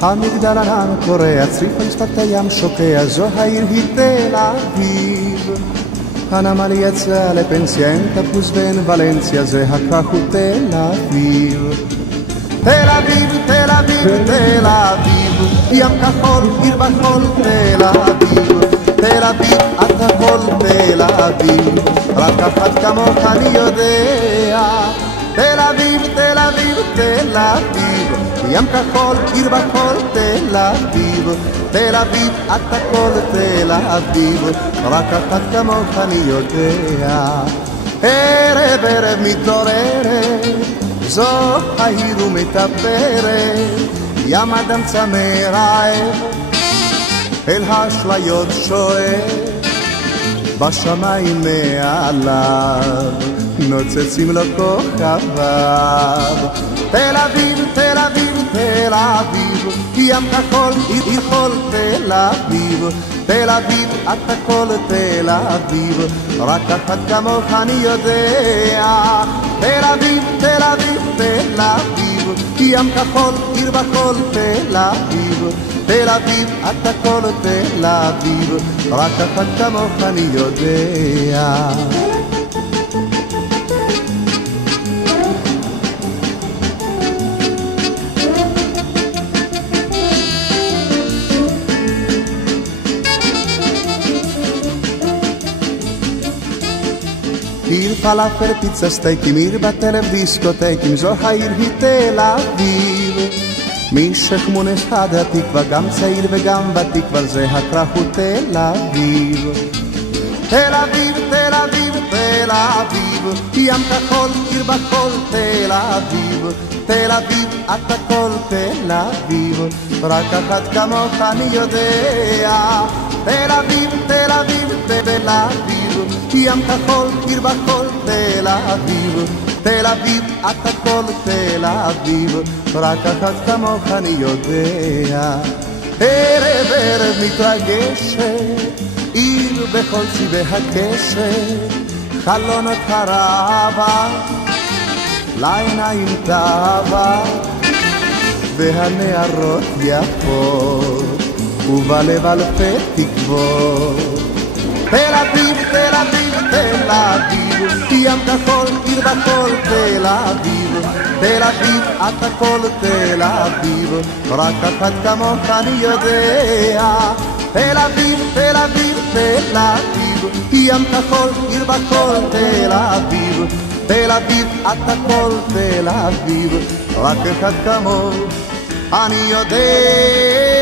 המגדל ענן קורע, צריף על שפת הים שוקע, זו העיר היא תל אביב. הנמל יצא לפנסיה, אין תפוס ואין ולנסיה, זה הכך הוא תל אביב. תל אביב, תל אביב, תל אביב, ים כחול, עיר בחול, תל אביב. תל אביב, את הכל תל אביב, רק אחת כמוך אני יודע. תל אביב, תל אביב, תל אביב, ים כחול, עיר בחול, תל אביב. תל אביב, את הכל תל אביב, רק אחת כמוך אני יודע. ערב ערב מתעוררת, זו העיר ומתאפרת, ים אדם צמא רעב, אל האשליות שואף, בשמיים מעליו נוצצים לו כוכביו. תל אביב, תל אביב, תל אביב, ים כחול, עיר חול, תל אביב. תל אביב, את הכל תל אביב, רק אחת כמוך אני יודע. תל אביב, תל אביב, תל אביב, ים כחול, עיר בחול, תל אביב. תל אביב, את הכל תל אביב, רק אחת כמוך אני יודע. עיר פלאפל, פיצה, סטייקים, עיר בטלב, דיסקוטקים, זו העיר היא תל אביב. משך מונס עד התקווה, גם צעיר וגם ותיק, אבל זה הכרך הוא תל אביב. תל אביב, תל אביב, תל אביב, ים כחול, עיר בחול, תל אביב. תל אביב, את הכל תל אביב, רק אחת כמוך אני יודע. תל אביב, תל אביב, תל אביב, ים כחול, עיר בחול, תל אביב. תל אביב, את הכל תל אביב, רק אחת כמוך אני יודע. ערב ערב מתרגשת, עיר בכל צבעי הקשת, חלונות הרבה, לעיניים טבע, והנערות יפות, ובלב אלפי תקוות. תל אביב, תל אביב, תל אביב, ים כחול, עיר בחול, תל אביב. תל אביב, את הכל תל אביב, רק אחת כמוך אני יודע. תל אביב, תל אביב, תל אביב, ים כחול, עיר בחול, תל אביב. תל אביב, את הכל תל אביב, רק אחת כמוך אני יודע.